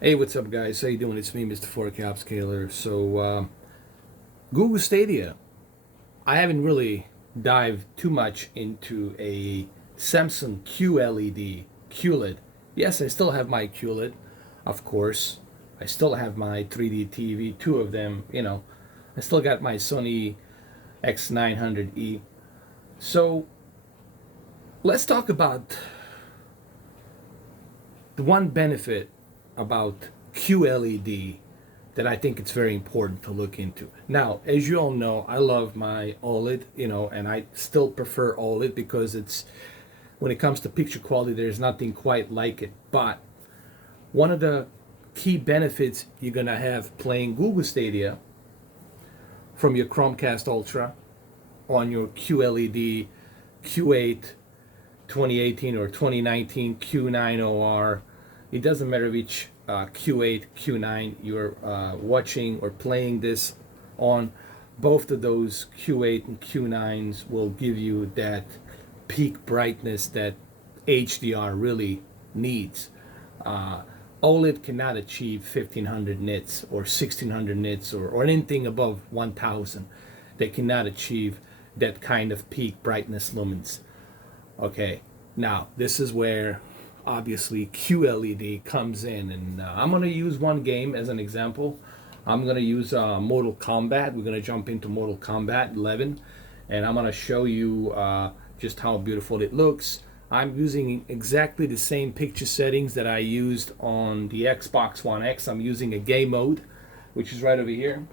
Hey, what's up, guys? How you doing? It's me, Mr. Forecap Scaler. Google Stadia. I haven't really dived too much into a Samsung QLED, QLED. Yes, I still have my QLED, of course. I still have my 3D TV, two of them. I still got my Sony X900E. So let's talk about the one benefit about QLED that I think it's very important to look into. Now, as you all know, I love my OLED, and I still prefer OLED because when it comes to picture quality, there's nothing quite like it. But one of the key benefits you're gonna have playing Google Stadia from your Chromecast Ultra on your QLED Q8 2018 or 2019 Q9OR. It doesn't matter which Q8, Q9 you're watching or playing this on. Both of those Q8 and Q9s will give you that peak brightness that HDR really needs. OLED cannot achieve 1500 nits or 1600 nits or anything above 1000. They cannot achieve that kind of peak brightness lumens. Okay, now this is where obviously QLED comes in, and I'm going to use one game as an example. I'm going to use Mortal Kombat. We're going to jump into Mortal Kombat 11, and I'm going to show you just how beautiful it looks. I'm using exactly the same picture settings that I used on the Xbox One X. I'm using a game mode, which is right over here.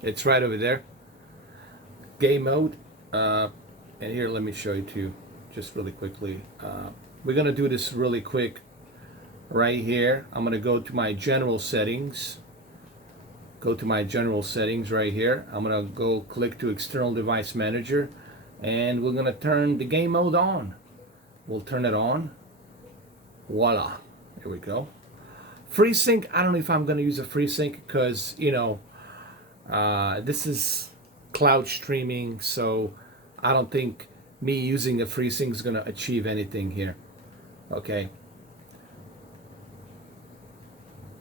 It's right over there. Game mode. And here, let me show you to you just really quickly. We're going to do this really quick right here. I'm going to go to my general settings. Go to my general settings right here. I'm going to go click to external device manager, and we're going to turn the game mode on. We'll turn it on. Voila. Here we go. FreeSync. I don't know if I'm going to use a FreeSync because, this is cloud streaming, so I don't think me using a FreeSync is going to achieve anything here. Okay.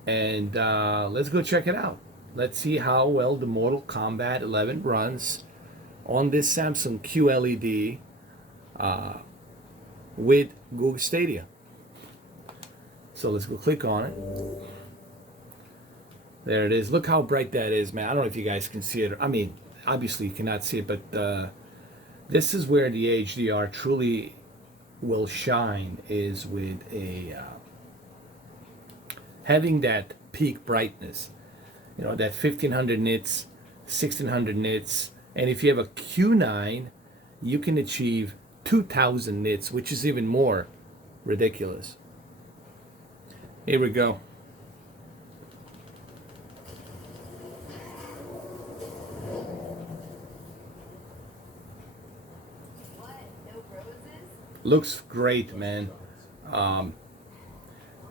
And let's go check it out. Let's see how well the Mortal Kombat 11 runs on this Samsung QLED with Google Stadia. So let's go click on it. There it is. Look how bright that is, man. I don't know if you guys can see it. I mean, obviously you cannot see it, but this is where the HDR truly will shine, is with having that peak brightness. That 1500 nits, 1600 nits, and if you have a Q9, you can achieve 2000 nits, which is even more ridiculous. Here we go. Looks great, man.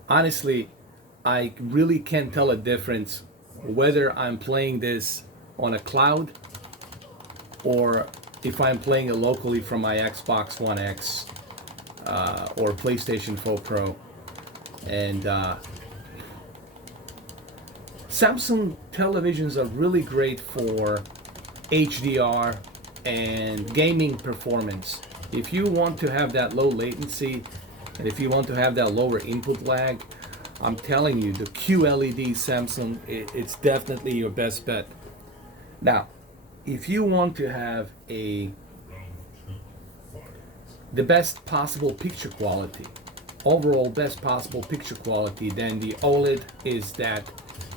Honestly, I really can't tell a difference whether I'm playing this on a cloud or if I'm playing it locally from my Xbox One X or PlayStation 4 Pro. And Samsung televisions are really great for HDR and gaming performance. If you want to have that low latency and if you want to have that lower input lag, I'm telling you, the QLED Samsung, it's definitely your best bet. Now, if you want to have the best possible picture quality, overall best possible picture quality, then the OLED is that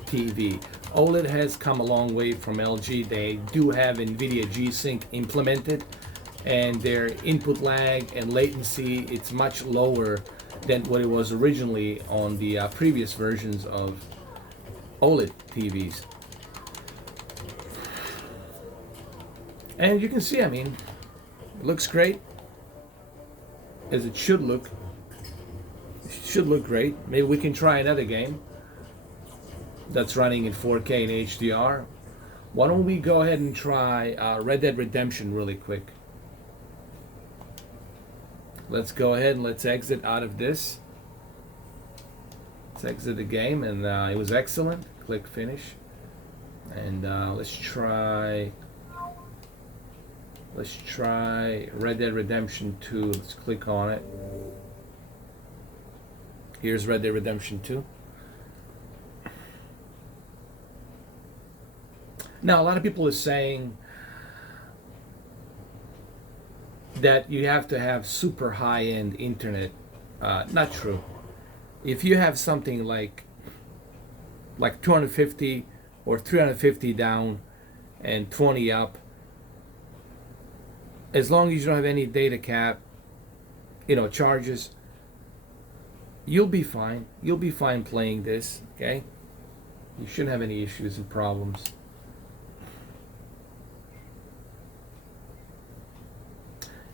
TV. OLED has come a long way from LG. They do have NVIDIA G-Sync implemented, and their input lag and latency, it's much lower than what it was originally on the previous versions of OLED TVs. And you can see, I mean, it looks great, as it should look. It should look great. Maybe we can try another game that's running in 4K and HDR. Why don't we go ahead and try Red Dead Redemption really quick? let's go ahead and let's exit out of this. Let's exit the game, and it was excellent. Click finish, and let's try Red Dead Redemption 2. Let's click on it. Here's Red Dead Redemption 2. Now, a lot of people are saying that you have to have super high-end internet. Not true. If you have something like 250 or 350 down and 20 up, as long as you don't have any data cap, charges, you'll be fine. You'll be fine playing this, okay? You shouldn't have any issues and problems.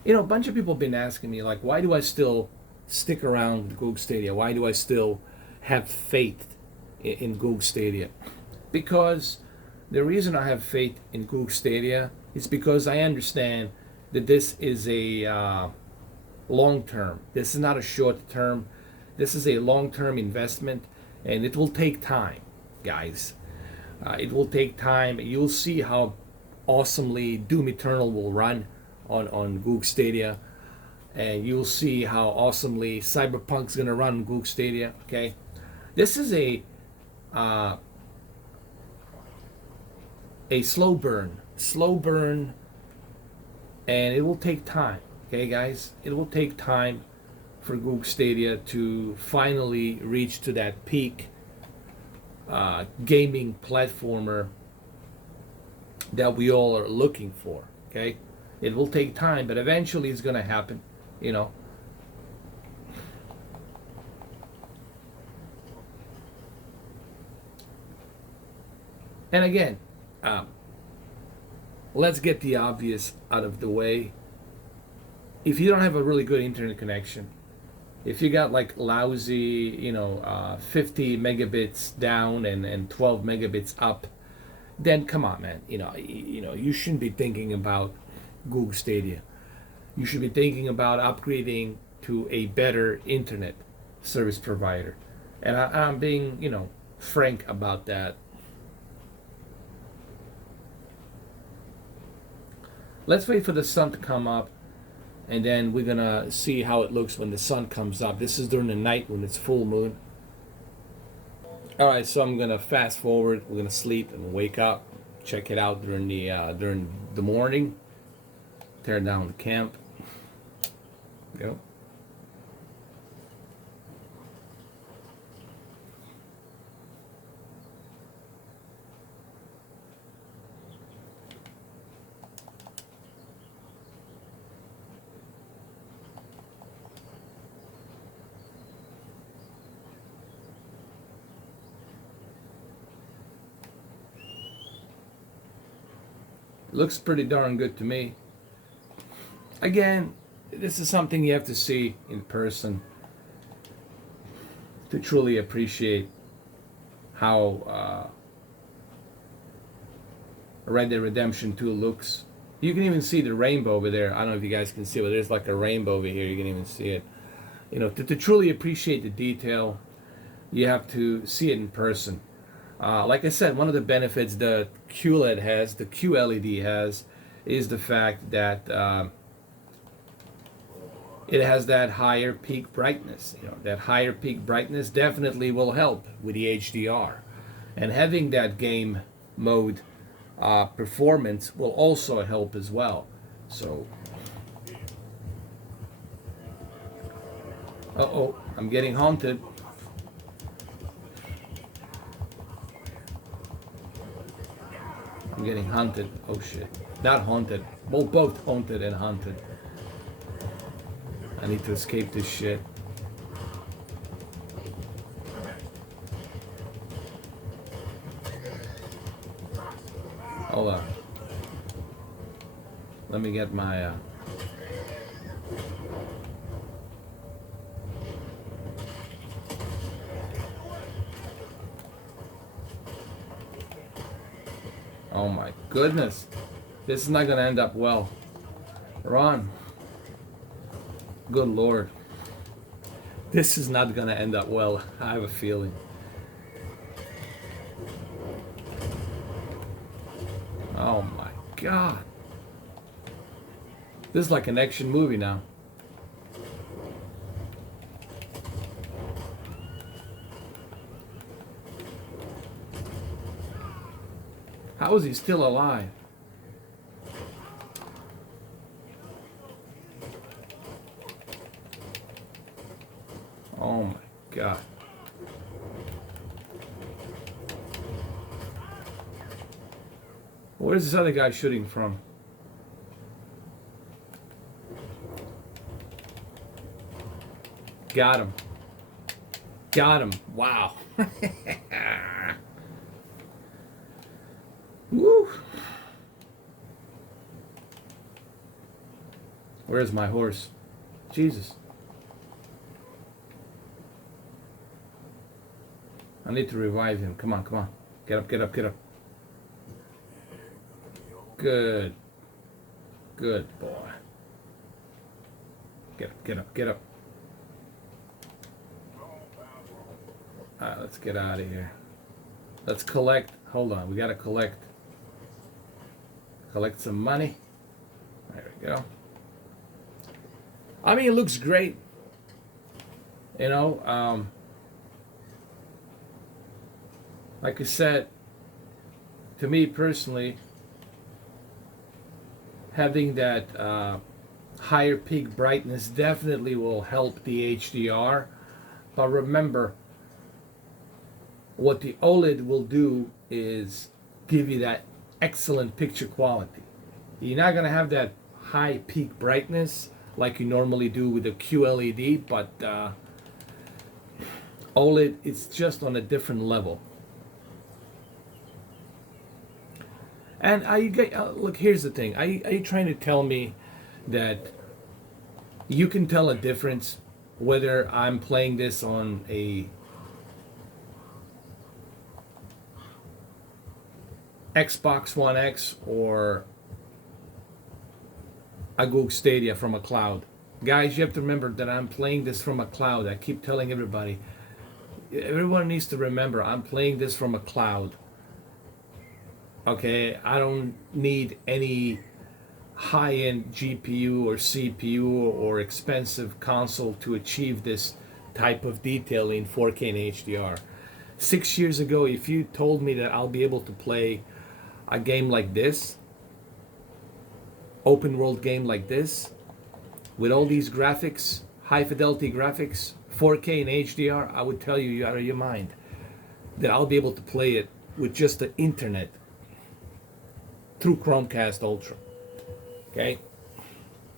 A bunch of people have been asking me, like, why do I still stick around with Google Stadia? Why do I still have faith in Google Stadia? Because the reason I have faith in Google Stadia is because I understand that this is a long term. This is not a short term. This is a long-term investment, and it will take time, guys. It will take time. You'll see how awesomely Doom Eternal will run on Google Stadia, and you'll see how awesomely Cyberpunk's gonna run on Google Stadia. Okay, this is a slow burn, and it will take time. Okay, guys, it will take time for Google Stadia to finally reach to that peak gaming platformer that we all are looking for. Okay, it will take time, but eventually it's going to happen. And again, let's get the obvious out of the way. If you don't have a really good internet connection, if you got like lousy, 50 megabits down and 12 megabits up, then come on, man. You shouldn't be thinking about Google Stadia. You should be thinking about upgrading to a better internet service provider. And I'm being, frank about that. Let's wait for the sun to come up, and then we're gonna see how it looks when the sun comes up. This is during the night when it's full moon. All right, so I'm gonna fast forward. We're gonna sleep and wake up, check it out during the morning. Tear down the camp. Go. Looks pretty darn good to me. Again, this is something you have to see in person to truly appreciate how Red Dead Redemption 2 looks. You can even see the rainbow over there. I don't know if you guys can see it, but there's like a rainbow over here. You can even see it. To truly appreciate the detail, you have to see it in person. Like I said, one of the benefits the QLED has, the QLED has, is the fact that it has that higher peak brightness. That higher peak brightness definitely will help with the HDR. And having that game mode performance will also help as well. So, I'm getting haunted. I'm getting hunted. Oh shit. Not haunted. Well, both haunted and hunted. I need to escape this shit. Hold on. Let me get my oh my goodness. This is not gonna end up well. Run. Good Lord. This is not gonna end up well. I have a feeling. Oh my God. This is like an action movie now. How is he still alive? Oh my God. Where's this other guy shooting from? Got him. Got him. Wow. Woo. Where's my horse? Jesus. I need to revive him. Come on, come on. Get up, get up, get up. Good. Good boy. Get up, get up, get up. Alright, let's get out of here. Let's collect. Hold on, we gotta collect. Collect some money. There we go. I mean, it looks great. You know, like I said, to me personally, having that higher peak brightness definitely will help the HDR. But remember, what the OLED will do is give you that excellent picture quality. You're not going to have that high peak brightness like you normally do with the QLED, but OLED is just on a different level. And are you look, here's the thing. Are you trying to tell me that you can tell a difference whether I'm playing this on a Xbox One X or a Google Stadia from a cloud? Guys, you have to remember that I'm playing this from a cloud. I keep telling everybody. Everyone needs to remember I'm playing this from a cloud. Okay, I don't need any high-end GPU or CPU or expensive console to achieve this type of detailing 4K and HDR. 6 years ago, if you told me that I'll be able to play a game like this, open world game like this, with all these graphics, high fidelity graphics, 4K and HDR, I would tell you you're out of your mind that I'll be able to play it with just the internet through Chromecast Ultra. Okay?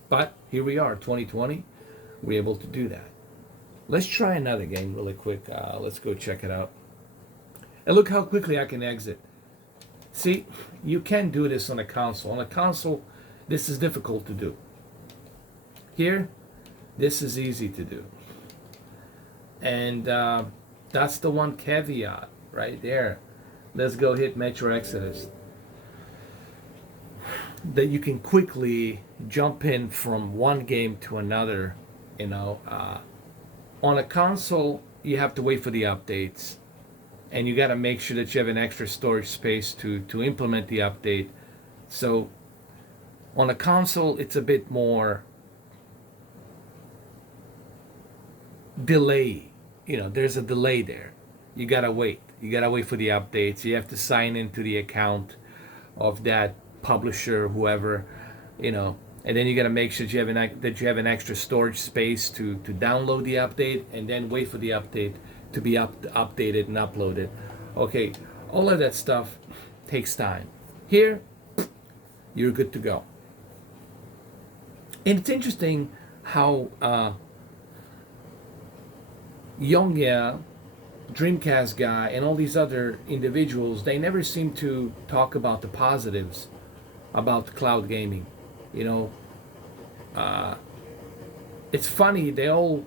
But here we are, 2020, we're able to do that. Let's try another game really quick. Let's go check it out. And look how quickly I can exit. See, you can do this on a console. On a console, this is difficult to do. Here, this is easy to do. And that's the one caveat right there. Let's go hit Metro Exodus. That you can quickly jump in from one game to another, you know. On a console, you have to wait for the updates, and you got to make sure that you have an extra storage space to implement the update. So on a console, it's a bit more delay. You know, there's a delay there. You got to wait. You got to wait for the updates. You have to sign into the account of that publisher, whoever, you know, and then you got to make sure that you have an extra storage space to download the update, and then wait for the update to be updated and uploaded. Okay, all of that stuff takes time. Here, you're good to go. And it's interesting how Youngya, Dreamcast guy, and all these other individuals, they never seem to talk about the positives about cloud gaming. You know, it's funny, they all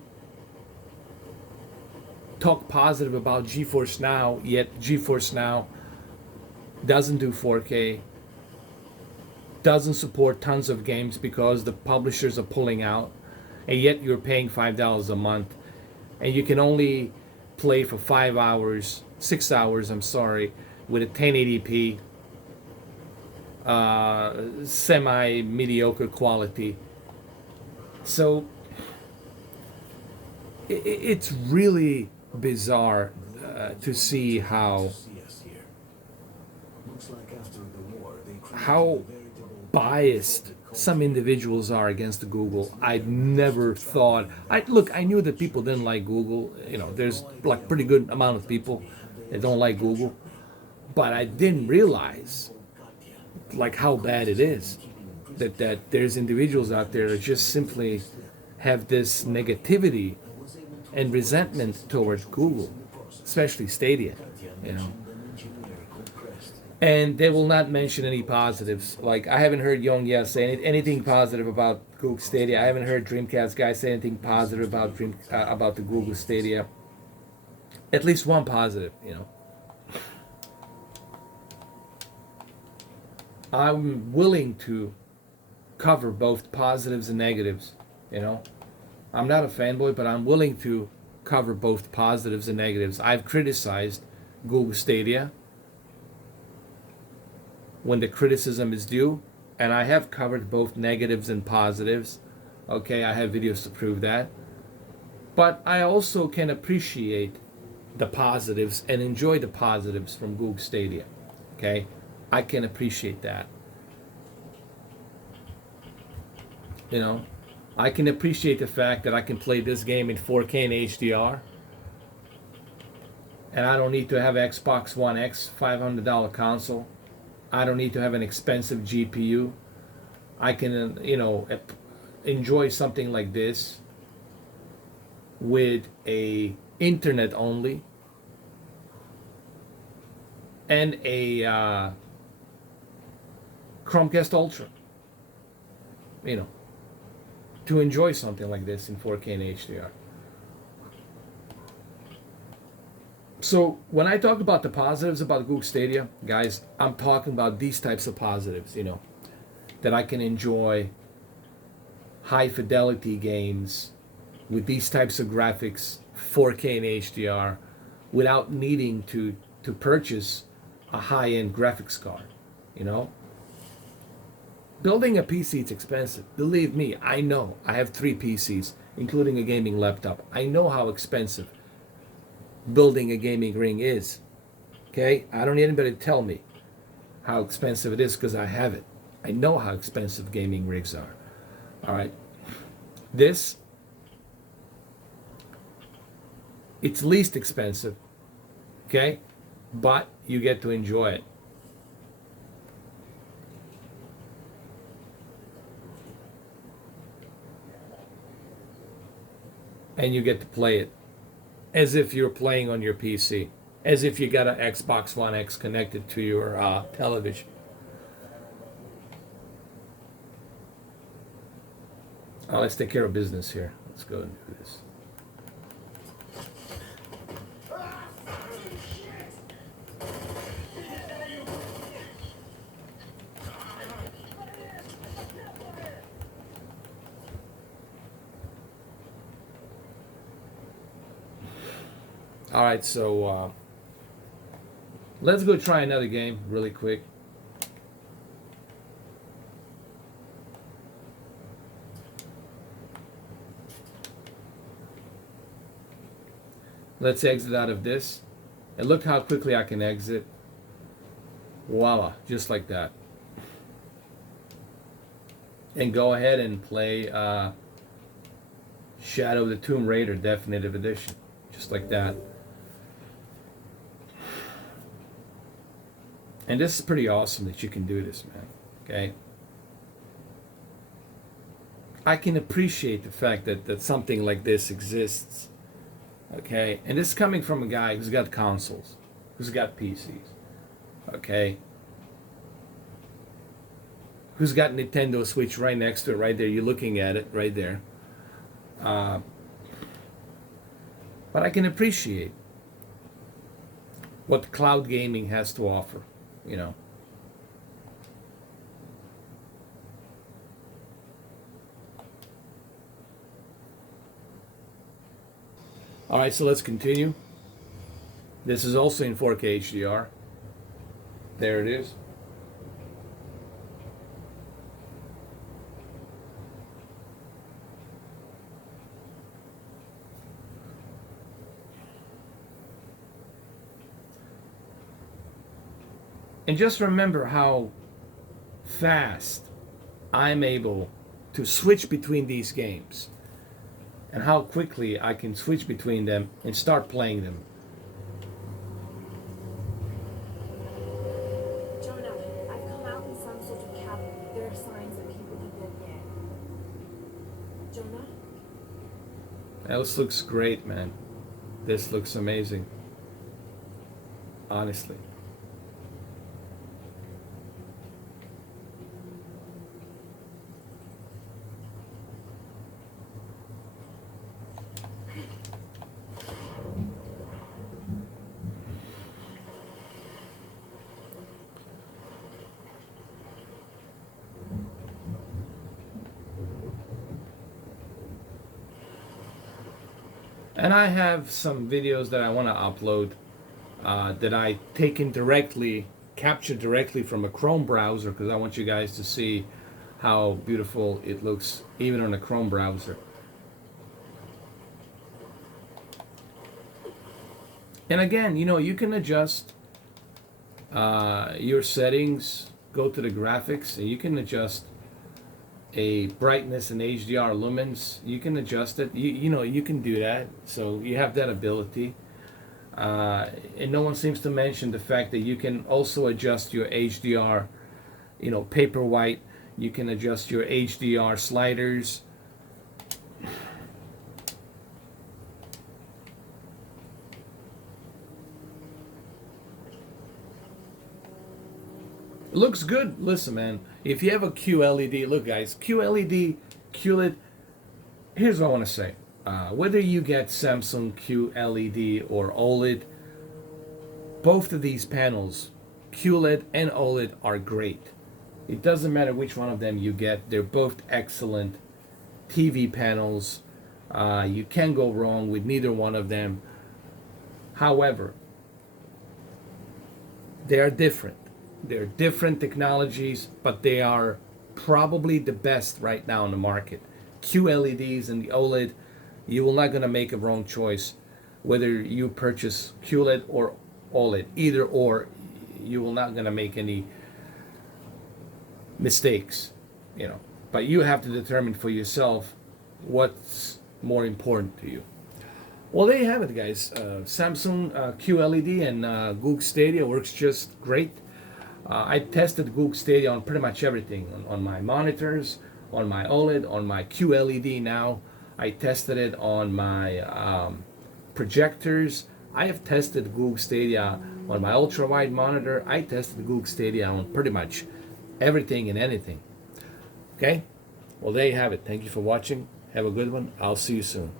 talk positive about GeForce Now, yet GeForce Now doesn't do 4K, doesn't support tons of games because the publishers are pulling out. and yet you're paying $5 a month, and you can only play for 5 hours, 6 hours, I'm sorry, with a 1080p semi-mediocre quality. So it's really bizarre to see how biased some individuals are against Google. I never thought. I knew that people didn't like Google. You know, there's like pretty good amount of people that don't like Google, but I didn't realize like how bad it is. That there's individuals out there that just simply have this negativity and resentment towards Google, especially Stadia. You know. And they will not mention any positives. Like, I haven't heard Young Yes say anything positive about Google Stadia. I haven't heard Dreamcast guys say anything positive about about the Google Stadia. At least one positive, you know. I'm willing to cover both positives and negatives, you know. I'm not a fanboy, but I'm willing to cover both positives and negatives. I've criticized Google Stadia when the criticism is due, and I have covered both negatives and positives. Okay, I have videos to prove that. But I also can appreciate the positives and enjoy the positives from Google Stadia. Okay, I can appreciate that. You know, I can appreciate the fact that I can play this game in 4K and HDR, and I don't need to have Xbox One X $500 console. I don't need to have an expensive GPU. I can, you know, enjoy something like this with a internet only and a Chromecast Ultra. You know, to enjoy something like this in 4K and HDR. So when I talk about the positives about Google Stadia, guys, I'm talking about these types of positives, you know, that I can enjoy high fidelity games with these types of graphics, 4K and HDR, without needing to purchase a high-end graphics card, you know. Building a PC is expensive. Believe me, I know. I have 3 PCs, including a gaming laptop. I know how expensive building a gaming ring is. Okay, I don't need anybody to tell me how expensive it is because I have it. I know how expensive gaming rigs are. All right, this, it's least expensive. Okay, but you get to enjoy it. And you get to play it as if you're playing on your PC, as if you got an Xbox One X connected to your television. Let's take care of business here. Let's go and do this. All right, so let's go try another game really quick. Let's exit out of this. And look how quickly I can exit. Voila, just like that. And go ahead and play Shadow of the Tomb Raider Definitive Edition. Just like that. And this is pretty awesome that you can do this, man. Okay? I can appreciate the fact that something like this exists. Okay? And this is coming from a guy who's got consoles, who's got PCs. Okay? Who's got Nintendo Switch right next to it, right there. You're looking at it right there. But I can appreciate what cloud gaming has to offer, you know. All right, so let's continue. This is also in 4K HDR. There it is. And just remember how fast I'm able to switch between these games and how quickly I can switch between them and start playing them. Jonah, I've come out in some sort of cabin. There are signs that people have been here. Jonah? This looks great, man. This looks amazing. Honestly. And I have some videos that I want to upload that I captured directly from a Chrome browser, because I want you guys to see how beautiful it looks even on a Chrome browser. And again, you know, you can adjust your settings, go to the graphics, and you can adjust a brightness and HDR lumens. You can adjust it. You know, you can do that. So you have that ability. And no one seems to mention the fact that you can also adjust your HDR, you know, paper white. You can adjust your HDR sliders. It looks good. Listen, man, if you have a QLED, look guys, QLED, QLED, here's what I want to say. Whether you get Samsung QLED or OLED, both of these panels, QLED and OLED, are great. It doesn't matter which one of them you get. They're both excellent TV panels. You can't go wrong with neither one of them. However, they are different. They're different technologies, but they are probably the best right now in the market. QLEDs and the OLED, you will not going to make a wrong choice whether you purchase QLED or OLED. Either or, you will not going to make any mistakes, you know. But you have to determine for yourself what's more important to you. Well, there you have it, guys. Samsung QLED and Google Stadia works just great. I tested Google Stadia on pretty much everything, on my monitors, on my OLED, on my QLED now. I tested it on my projectors. I have tested Google Stadia on my ultra-wide monitor. I tested Google Stadia on pretty much everything and anything. Okay? Well, there you have it. Thank you for watching. Have a good one. I'll see you soon.